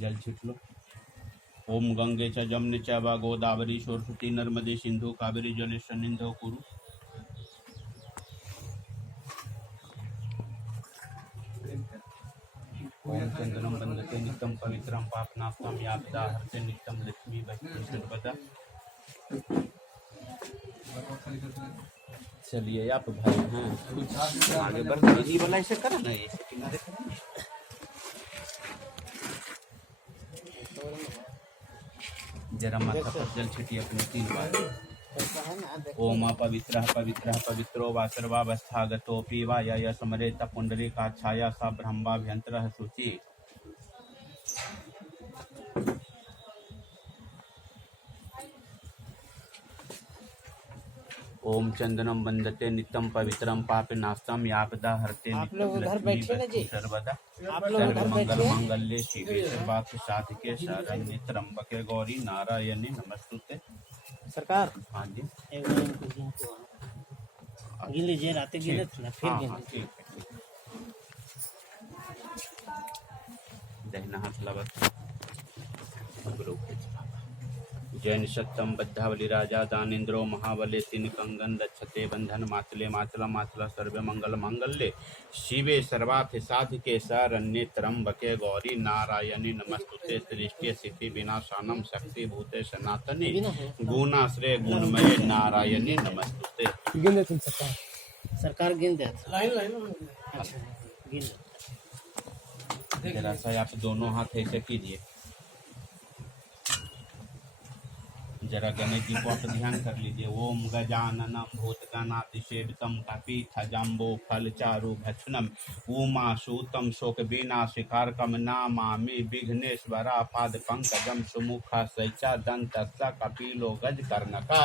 जल छिट लो। ओम गंगे च जमने च वा गोदावरी सरस्वती नर्मदे सिंधु कावेरी जलेस्मिन्सन्निधिं कुरु। ओम चंदनम वंदते नित्यं पवित्रं पापनाशनं यापदा हरते नित्यं लक्ष्मी वैष्णवी सर्वदा। चलिए आप भाई हैं आगे बढ़ ये वाला ऐसे करा ना, ऐसे किनारे जरा माथा पर जल छिटिए अपने 3 बार। ओम पवित्रः पवित्रः पवित्रो वा सर्वावस्थागतोऽपि वा यः स्मरेत पुण्डरीकाक्षाया स ब्रह्माभ्यन्तरः शुचि। ओम चंदनम वंदते नित्यं पवित्रं पापनाशनं यापदा हरते नित्यं सर्वदा। सर्वमंगल मांगल्ये शिवे सर्वार्थ साधिके शरण्ये त्र्यंबके गौरी नारायणी नमस्तुते। सरकार हाँ जी गिन लीजिए, रात गिने ना फिर गिन लीजिए। दहना हाथ लगा जैन सत्यम बद्धावली राजा दानेन्द्रो महाबले तीन कंगन दक्षते बंधन मातले मातला मातला सर्वे मंगल मांगल्ये शिवे सर्वार्थ साधिके शरण्ये त्र्यंबके गौरी नारायणी नमस्तुते। सृष्टि स्थिति विनाशानम शक्ति भूते सनातनी गुणाश्रय गुणमय नारायणी नमस्तुते। गिन दे सरकार गिन दे लाइन अच्छा गिन जरा सा आप दोनों हाथ ऐसे कीजिए, जरा गणेश जी को आप ध्यान कर लीजिए। ओम गजाननम भूतगणातिसेवितम कपित्थजम्बो फलचारु भक्षणम उमासूतम शोक विनाशिकारकम नामामि विघ्नेश्वरा पाद पंकजम सुमुखा शैचा दंतस्स कपिलो गजकर्णका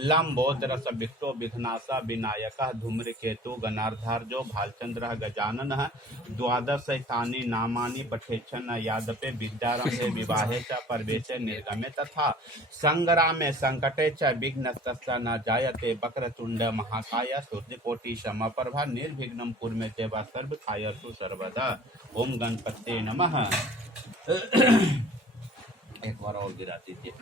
लंबोदरस विक्टो विघ्नासा विनायकः धूम्रकेतु गणार्धार्जो भालचंद्रः गजाननः द्वादशैतानि नामानि पठेच्छन् यादपे विद्यारंभे विवाहे च परवेशे निर्गमे तथा संग्रामे संकटे च विघ्नस्तस्य न जायते वक्रतुंड महाकाय सूर्यकोटि समप्रभा निर्विघ्नं कुर्मे वा सर्वकार्येषु सर्वदा। ओम गणपते नमः। एक बार और गिरा दीजिए।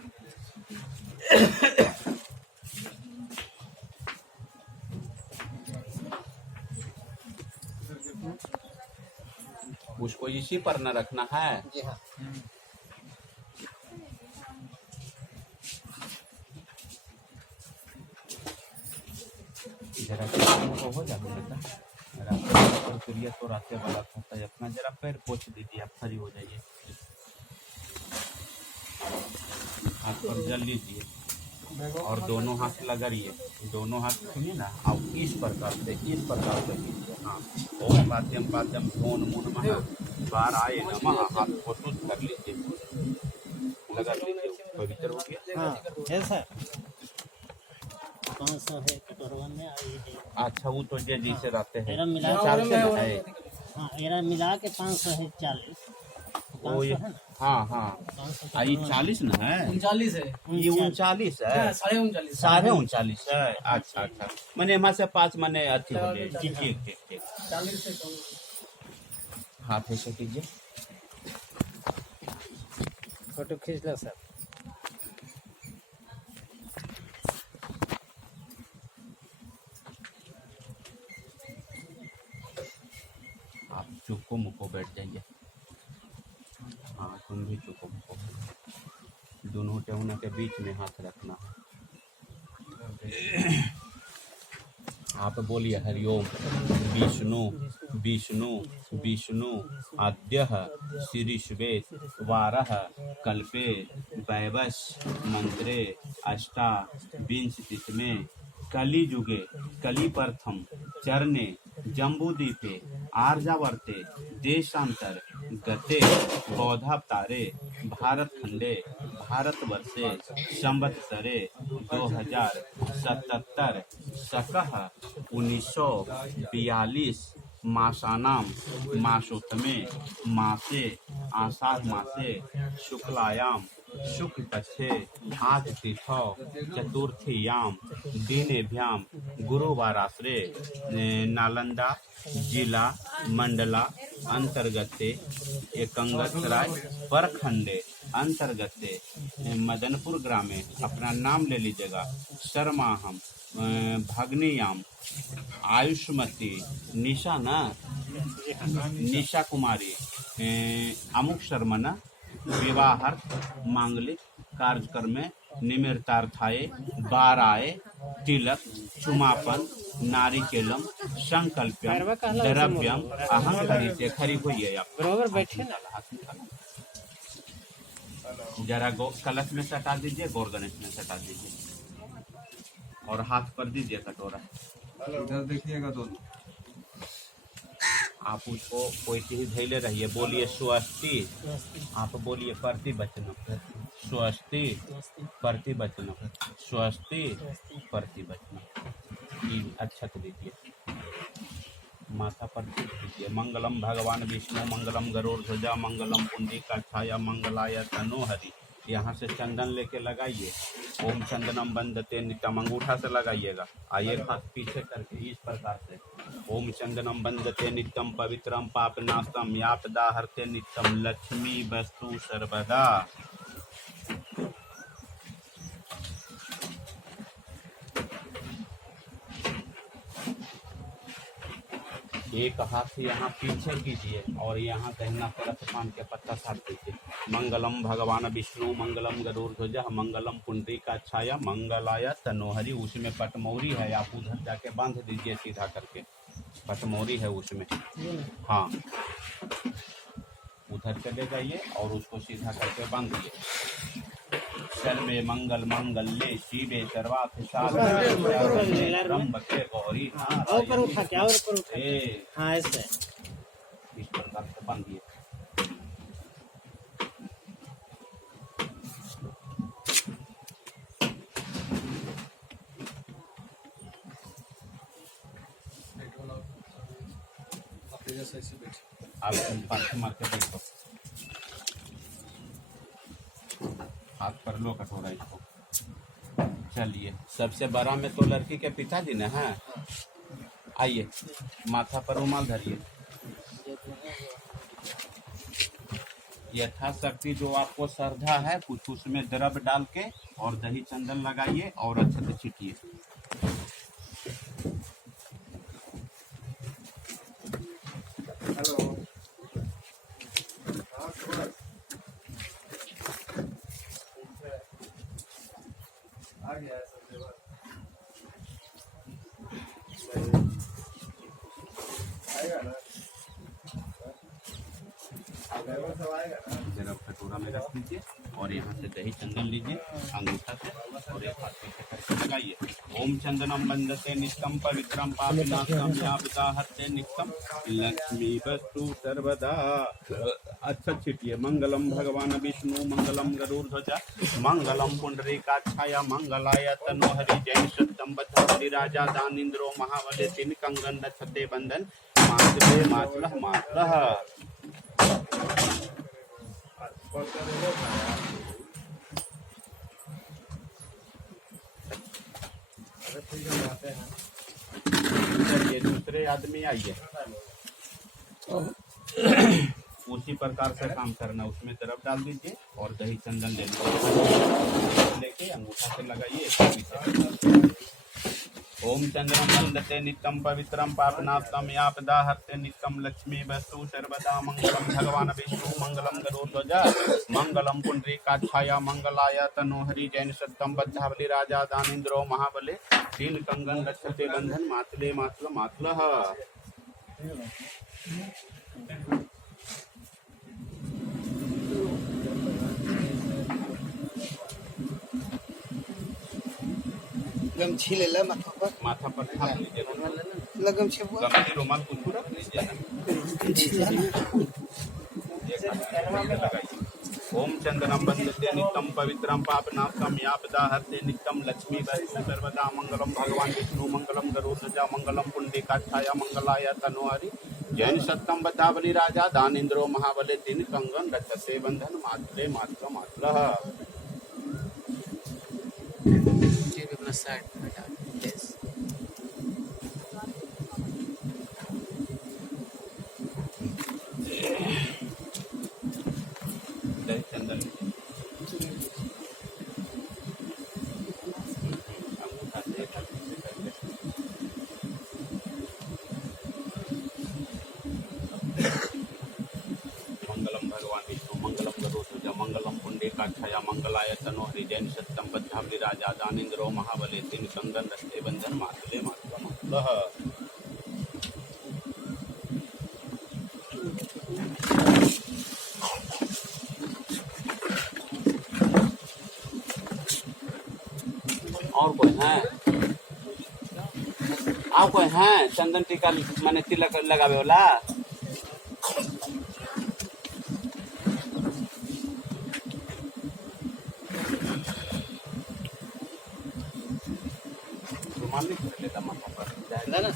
उसको इसी पर न रखना है। जी हाँ जरा हो जाएगा प्रक्रिया तो रास्ते वाला खाता है अपना। जरा पैर पोछ दीजिए, आप खड़ी हो जाइए, हाथ पर जल लीजिए और दोनों हाथ लगाइए। दोनों हाथ सुनिए ना, आप इस प्रकार से कीजिए। हाँ ओम पाद्यम पाद्यम ओम नमः बार आए नमः। हाथ को शुद्ध कर लीजिए, लगा लीजिए, पवित्र हो गया। हाँ है सर 500 है कटोरवा में। अच्छा वो तो जे जी से रहते हैं मेरा मिला है। हाँ मेरा मिला के 500 है 40। ओ ये हाँ हाँ ये 40 ना है, 39 है ये 39 है, 39.5 है। अच्छा अच्छा मैंने वहाँ से 5 मैंने अच्छी हो गई। ठीक ठीक ठीक 40 से हाथ ऐसे कीजिए। फोटो खींच लो सर। आप चुपको मुको बैठ जाइए। हाँ तुम भी चुपको मुको, दोनों टहना के बीच में हाथ रखना। आप बोलिए हरिओम विष्णु विष्णु विष्णु आद्यः शीर्षवेद वारः कल्पे वैवस् मंत्रे अष्टा विंशतितमे कलिजुगे कलिप्रथम चरणे जम्बूद्वीपे आर्यावर्ते देशांतर गते बौद्धावतारे भारतखंडे भारतवर्षे संवत्सरे 2077 शकः 1942 मासानां मासोत्तमे मासे आषाढ़ मासे शुक्लायां शुक्ल पक्षे आठ तिथौ चतुर्थीयाम दिनेभ्याम गुरुवाराश्रे नालंदा जिला मंडला अंतर्गते एकंगतराय प्रखंडे अंतर्गते मदनपुर ग्रामे, अपना नाम ले लीजिएगा, शर्माहम भगनीयाम आयुष्मती निशा न निशा कुमारी अमुक शर्मन विवाहार्थ मांगलिक कार्यक्रम में निमित्तार्थाय बाराय तिलक चुमापन नारिकेलम संकल्प्यम द्रव्यम अहंकारिते खरी हुई है। आप बराबर बैठे ना। जरा कलश में सटा दीजिए, गौर गणेश में सटा दीजिए और हाथ पर दीजिए कटोरा। इधर देखिएगा दोनों। आप उसको वैसे ही धैले रहिए, बोलिए स्वस्ति। आप बोलिए प्रतिवचनम, स्वस्ति प्रतिवचनम, स्वस्ति प्रतिवचनम। अच्छा तो दीजिए, माथा पर दीजिए। मंगलम भगवान विष्णु, मंगलम गरुड़ध्वजा, मंगलम पुंडरीकाक्षाय, मंगलाय तनोहरि। यहाँ से चंदन लेके लगाइए। ओम चंदनम बंदते नित्यम, अंगूठा से लगाइएगा। आइए हाथ पीछे करके इस प्रकार से, ओम चंदनम बंदते नित्यम पवित्रम पापनाशम यापदा हरते नित्यम लक्ष्मी वस्तु सर्वदा। एक हाथ यहाँ पीछे कीजिए और यहाँ दहिना तरफ पान के पत्ता साफ दीजिए। मंगलम भगवान विष्णु, मंगलम गरुड़ध्वजा, मंगलम पुंडरीकाक्षाय, मंगलाय तनोहरि। उसमें पटमौरी है, आप उधर जाके बांध दीजिए सीधा करके, पटमौरी है उसमें। हाँ, उधर चले जाइए और उसको सीधा करके बांधिए। सर्वे मंगल मांगल्ये शिवे सर्वार्थ साधके त्र्यंबके गौरी ऊपर उठा के, और ऊपर उठा के। हाँ ऐसे इस प्रकार से बांधिए। आप पाँच मार के देखो, हाथ पर लो कटोरा इसको। चलिए, सबसे बड़ा में तो लड़की के पिताजी ने है। आइए, माथा पर रुमाल धरिए। यथाशक्ति जो आपको श्रद्धा है कुछ उसमें द्रव डाल के और दही चंदन लगाइए और अच्छे से छिटिए। जरा कटोरा में रख लीजिए और यहाँ से दही चंदन लीजिए अंगूठा से और एक हाथ पीछे करके लगाइए। ओम चंदनम बंदते नित्यम पवित्रम पापनाशम यापदा हरते नित्यम लक्ष्मी वस्तु सर्वदा। अच्छा छिटिए। मंगलम भगवान विष्णु, मंगलम गरुड़ध्वजा, मंगलम पुंडरीकाक्षाय, मंगलाय तनोहरि। जैन सत्यम बद्ध राजा दानिंद्रो महाबले तीन कंगन नक्षते बंधन मातृ मातृ मातृ। चलिए, दूसरे आदमी आइए। उसी प्रकार से काम करना। उसमें तरफ डाल दीजिए और दही चंदन ले लीजिए, लेके अंगूठा से लगाइए। ओम चंद्रम वंदते नित्यम पवित्रम पापनाशम यापदा हरते नित्यम लक्ष्मी वस्तु सर्वदा। मंगलम भगवान विष्णु, मंगलम गरुड़ध्वजा, मंगलम पुंडरीकाक्षाय, मंगलाय तनोहरि। जैन सत्यम बद्धावली राजा दानिंद्रो महाबले तीन कंगन रक्षते बंधन मातले मातल मातलः। गमछी ले ला माथा पर थाप लीजिए। गमछी रुमाल कुछ रख लीजिए ना। ओम चंदनम बंदते नित्यम पवित्रम पापनाशम यापदा हरते नित्यम लक्ष्मी वस्तु सर्वदा। मंगलम भगवान विष्णु, मंगलम गरुड़ध्वजा, मंगलम पुंडरीकाक्षाय, मंगलाय तनोहरि। जैन सत्यम बद्धावली राजा दानिंद्रो महाबले तीन कंगन रक्षते बंधन मातले मातृ मातलः। अपना साइड में डाल यस। दही चंदन अंगूठा से एक हाथ से करके मंगलम भगवान विष्णु मंगलम गरुड़ मंगलम पुंडरीकाक्षया मंगलाय तनो हृदय सत्यम बद्धावली राजा दानेन्द्रो महाबले तीन कंगन रस्ते बंधन मातले मातला और कोई है और कोई है चंदन टीका माने तिलक लगावे वाला रुमाल नहीं कर लेता माथा पर ना ना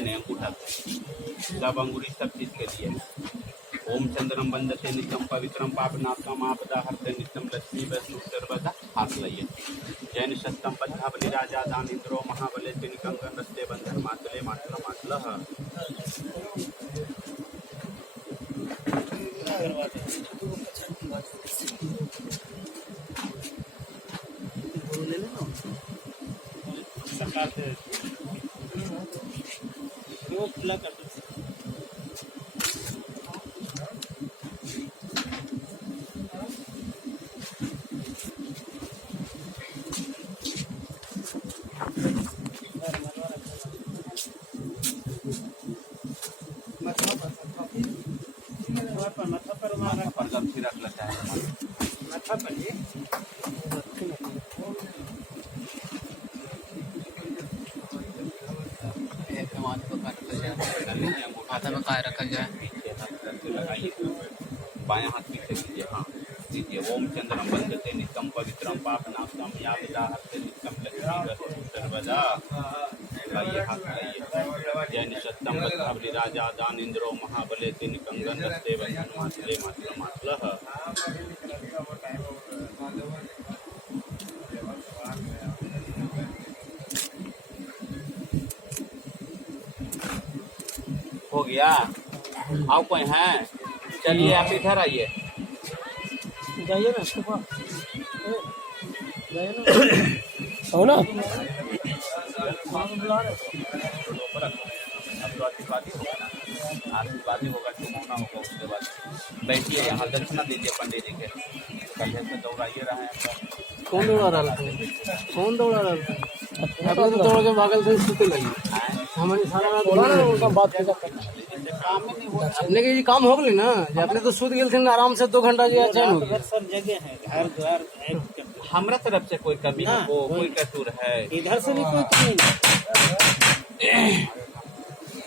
नहीं अंगूठा सब अंगूरी सब चीज के लिए ओम चंद्रम वंदते नित्यम पवित्रम पापनाशम आपदा हरते नित्यम लक्ष्मी वैष्णु सर्वदा हाथ लाइए जैन सत्यम बद्धावली राजा दानेन्द्रो महाबले तीन कंगन रस्ते बंधन मातले मातला मातला सरकार से वो खुला कर दो। माथा पर गमछी रख लेता है माथा पर ये माथा में काय रखा जाए बाएं हाथ पीछे कीजिए हाँ कीजिए ओम चंद्रम वंदते नित्यम पवित्रम पापनाशम यावदा हरते नित्यम लक्ष्मी सर्वदा लगाइए हाथ लगाइए जैन सत्यम बद्धावली राजा दानेन्द्रो महाबले तीन कंगन रस्ते बंधन मातले मातला मातला हो गया आप कोई हैं चलिए आप इधर आइए जाइए ना जाइए ना हो ना आशीर्वादी होगा चुनावना होगा उसके बाद बैठिए यहाँ दक्षिणा दीजिए पंडित जी के कल्हे से दौड़ाइए रहे हैं कौन दौड़ा रहा था कौन दौड़ा रहा था अपने तो दौड़ के भागल से सुते लगी हमारी सारा रात उनका बात काम ही नहीं हो अपने के ये काम हो गए ना जे अपने तो सुत गए थे आराम से 2 घंटा जी चैन हो गया सब जगह है घर द्वार हमरा तरफ से कोई कमी हाँ, हो कोई कसूर है इधर से भी कोई कमी नहीं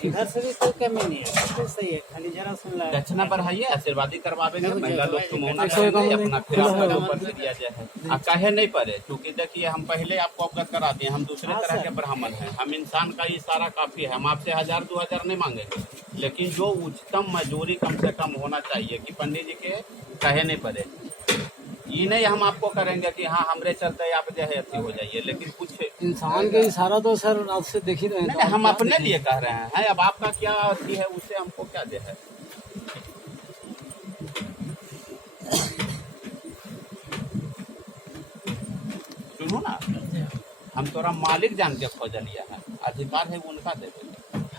इधर से भी कोई कमी नहीं है सब सही है खाली जरा सुन ला दक्षिणा बढ़ाइए आशीर्वादी करवावेंगे महिला लोग चुमौना करेंगे अपना फिर आपका ऊपर से दिया जाए आ कहे नहीं पड़े क्योंकि देखिए हम पहले आपको अवगत करा दिए हम दूसरे तरह के ब्राह्मण हैं हम इंसान का इशारा काफी है हम आपसे 1000-2000 नहीं मांगेंगे लेकिन जो उच्चतम मजदूरी कम से कम होना चाहिए कि पंडित जी के कहे नहीं पड़े ये नहीं हम आपको करेंगे कि हाँ हमरे चलते आप जो है अति हो जाइए लेकिन कुछ इंसान के इशारा तो सर रात से देख ही रहे नहीं हम अपने लिए कह रहे हैं अब आपका क्या अति है उससे हमको क्या दे है सुनो ना हम तोरा मालिक जान के खोज लिया है अधिकार है उनका दे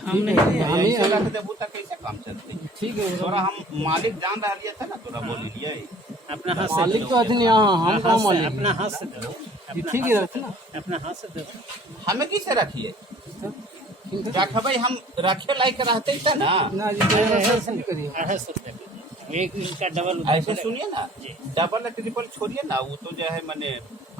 हम नहीं रख देबू तक कैसे काम चलते ठीक है तोरा हम मालिक जान रहा था ना तोरा बोली लिए अपना हाथ से मालिक तो अथी यहाँ हम कहाँ मालिक अपना हाथ से दो ये ठीक ही रहते ना अपना हाथ से दो हमें किसे रखिए क्या खबर हम रखे लायक रहते थे ना ना जी तो ऐसा नहीं करिए 250 एक इनका डबल ऐसे सुनिए ना डबल ट्रिपल छोड़िए ना वो तो जो है मैंने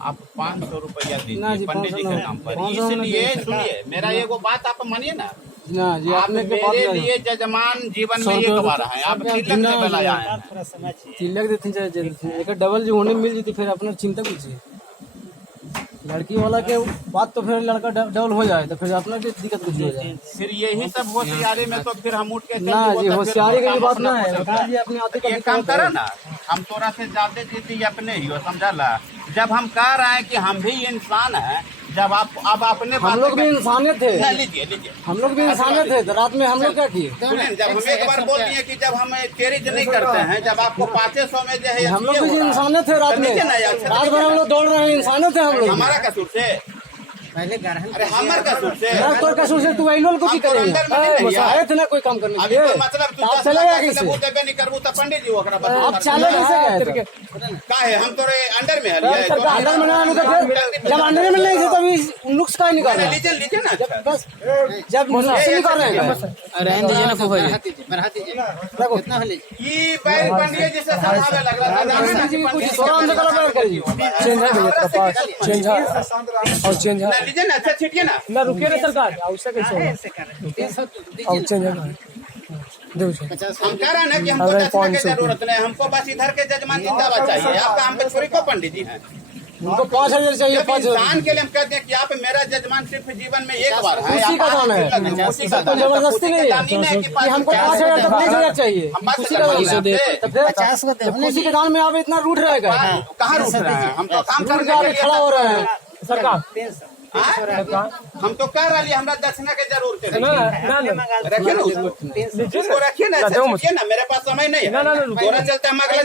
आप 500 रुपया ना दीजिए जी, पंडित जी 500 के नाम पर 500 इसलिए नहीं सुनिए मेरा एगो बात आप मानिए ना ना जी आप आपने के मेरे बाद लिए जजमान जीवन 100 में ये रुपया गवा रहा है आप रुपया तिलक जितना लेवल आया है थोड़ा समझिए तिलक देते चाहे एक डबल जो होने मिल जाती फिर अपना चिंता कीजिए लड़की वाला के बात तो फिर लड़का डबल हो जाए तो फिर अपना भी दिक्कत कुछ हो जाए। फिर यही सब होशियारी में तो फिर हम उठ के ना जी, होशियारी की बात ना है। एक काम करो ना, हम तोरा से ज्यादा दीदी अपने ही हो, समझा ला। जब हम कह रहे हैं कि हम भी इंसान हैं, जब आप अब अपने हम लोग भी इंसानियत थे। लीजिए लीजिए, हम लोग भी इंसानियत थे। तो रात में हम लोग क्या किए? जब हम एक बार बोल दिए कि जब हम चेरिज नहीं करते हैं, जब आपको 500 में जो है हम लोग भी इंसानियत थे। रात में रात भर हम लोग दौड़ रहे हैं, इंसानियत थे हम लोग। हमारा कसूर से, पहले ग्रहण अरे हमारे कसूर से, तो कसूर से तू आइलोल को की करेंगे? आए थे ना कोई काम करने के लिए। मतलब आप चलेगा कैसे? नहीं करबू तो पंडित जी ओकरा बता। आप चले कैसे गए? का है हम तोरे अंडर में है, अंदर में ना तो फिर जब अंडर में नहीं थे तभी नुक्स का निकाल रहे हैं। लीजिए लीजिए ना, बस जब नुक्स निकाल रहे हैं। रहने दीजिए ना को भाई, बढ़ा दीजिए कितना हले ये पैर पंडित जी से समझावे लग रहा था। कुछ थोड़ा हमसे कलर करिए। चेंज है भैया का पास, चेंज है और चेंज है लीजिए ना, अच्छा छिटिए ना रुकिए ना सरकार। उससे कैसे होगा? और चेंज है दो हम कह रहे हैं ना कि हमको दक्षिणा की जरूरत नहीं, हमको बस इधर के जजमान जिंदाबाद चाहिए। आपका हम पे छोरी को पंडित जी हैं, उनको 5,000 चाहिए। जब इंसान के लिए हम कहते हैं कि आप मेरा जजमान सिर्फ जीवन में एक बार है, उसी का दान है, उसी का तो जबरदस्ती नहीं है कि हमको 5,000 तक 20,000 चाहिए। खुशी का दान, खुशी के दान में आप इतना रूठ रहेगा। कहाँ रूठ रहे हैं? हम तो काम रूठ करने के के आगे खड़ा हो रहे हैं सरकार। हम तो कह रहे हैं हमरा दक्षिणा की जरूरत है। रखिए ना उसको, रखिए ना, रखिए ना, मेरे पास समय नहीं है। थोड़ा चलता है अगला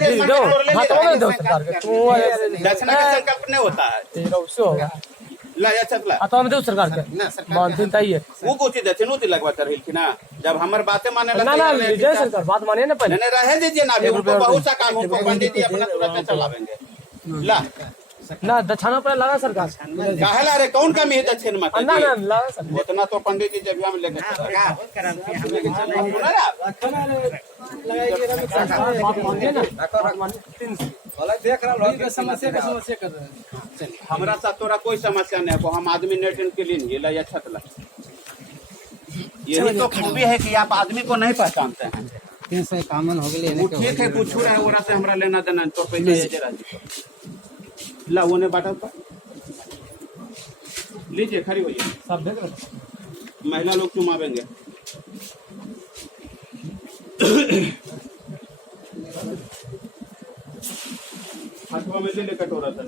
दक्षिणा का संकल्प नहीं होता है। ला अच्छा ला सरकार के वो कुछ दक्षिण लगवाता रही थी ना, जब हमारे बातें माने सरकार बात मानिए ना पहले। रह दीजिए ना, अभी उनको बहुत सा काम, उनको पंडित जी अपना तुरंत चलावेंगे। ला ना दक्षिणा पर लगा सरकार काहे ला रे, कौन कमी है दक्षिण में? ना ना लगा सर। उतना तो पंडित जी जब हम लेके समस्या कर रहे हैं। हमारा साथ तोरा कोई समस्या नहीं है, हम आदमी नेटन के लिए नहीं ला या छत ला। यही तो खूबी है कि आप आदमी को नहीं पहचानते हैं। 300 कामन हो गए। वो ठीक है, कुछ रहा है ओरा से हमरा लेना देना तो पहले ये जरा ला वो ने बाटा पर लीजिए, खड़ी होइए। सब देख रहे महिला लोग चुमावेंगे। हाथवा में ले कटोरा था,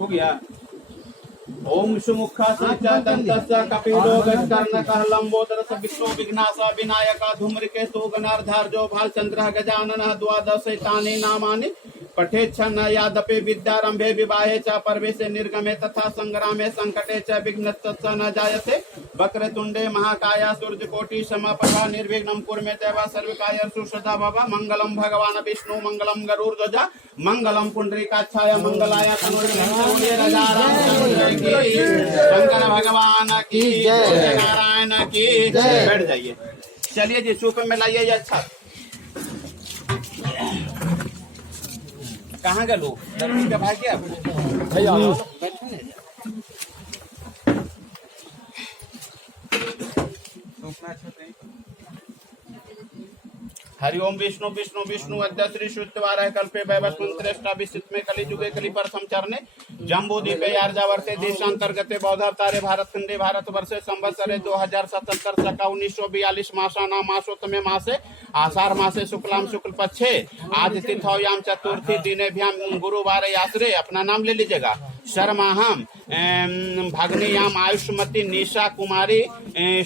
हो गया। ओम सुमुखा दंतस्य कपिलो गजकर्णकः लंबोदरस्य विष्णु विघ्नाशः विनायकः धूम्रकेतुः गणार्धार्जो भालचंद्रः गजाननः द्वादशैतानि नामानि पठेच्छन् यादपि विद्यारंभे विवाहे च परवेशे निर्गमे तथा संग्रामे संकटे च विघ्नस्तस्य न जायते। वक्रतुंडे महाकाय सूर्यकोटि समप्रभा निर्विघ्नं कुरु मे देव सर्वकार्येषु सदा भव। मंगलम भगवान विष्णु मंगलम गरुड़ध्वजा मंगलम पुंडरीकाक्षाय मंगलाय तनोजय शंकर भगवान की जय, नारायण की जय। बैठ जाइए, चलिए जी सूप में लाइए। अच्छा कहाँ गए लोग? लड़की का भाई क्या हरिओम विष्णु विष्णु विष्णु अद्य श्री शुद्धवार कल्पे वैवस्वंत्रेष्टा विशित में कली जुगे कली प्रथम चरणे जम्बू दीपे यार्जावर्ते देशांतर्गते बौद्धावतारे भारत खंडे भारत वर्षे संवत्सरे 2077 सका 1942 मासाना मासोत्तमे मासे आषाढ़ मासे शुक्लाम शुक्ल पक्षे आज तिथौयाम चतुर्थी दिनेभ्याम गुरुवार आश्रे। अपना नाम ले लीजिएगा। शर्माहम भगनीयाम आयुष्मती निशा कुमारी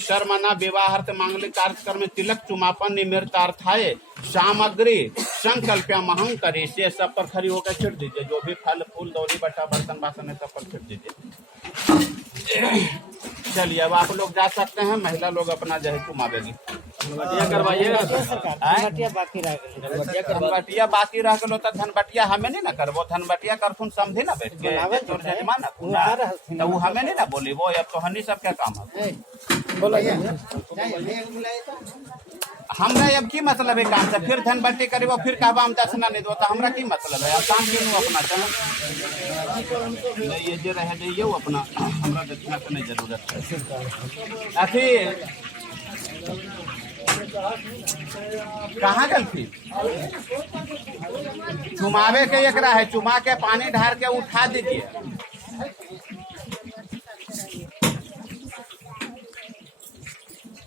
शर्मना विवाहार्थ मांगलिक कार्यक्रम तिलक चुमापन निमृतार्थाय सामग्री संकल्प्या महंग करी से सब पर खड़ी होकर छिड़ दीजिए। जो भी फल फूल दौरी बटा बर्तन बासन है सब पर छिड़ दीजिए। चलिए अब आप लोग जा सकते हैं। महिला लोग अपना जो है घुमावेगी। करवाइएगा। धनबटिया बाकी रह गलो तो धनबटिया हमें नहीं ना करबो। धनबटिया करथुन समझी ना बैठ के तोर जजमान तो वो हमें नहीं ना बोली। वो अब तो हनी सब क्या काम है हमरा अब की मतलब है काम से। फिर धनबट्टी करेबो फिर कहबा हम दक्षिणा नहीं दो तो हमरा की मतलब है। अब काम क्यों अपना चलो ये जे रहे दे ये अपना हमरा दक्षिणा के नहीं जरूरत है। अथी कहाँ गल थी? चुमावे के एकरा है, चुमा के पानी ढार के उठा दीजिए।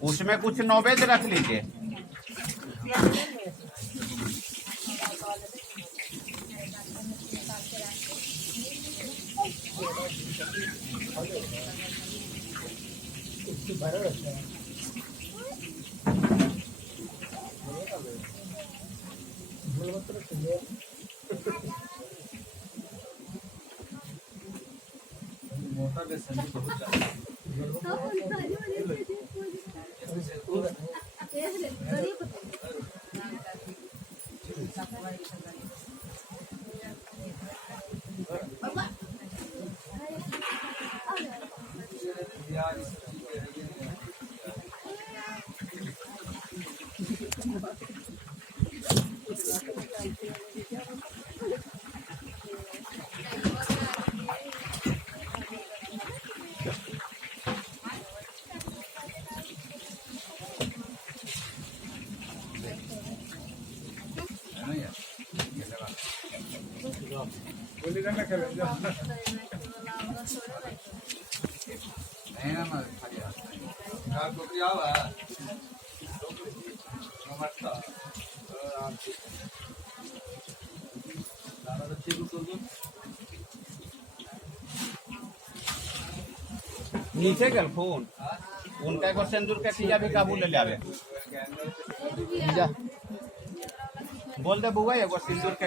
उसमें कुछ नौवेद्य रख लीजिए। नीचे गल फोन उनका को सिंदूर के टीजा भी काबू ले आवे। बोल दे बुआ एगो सिंदूर के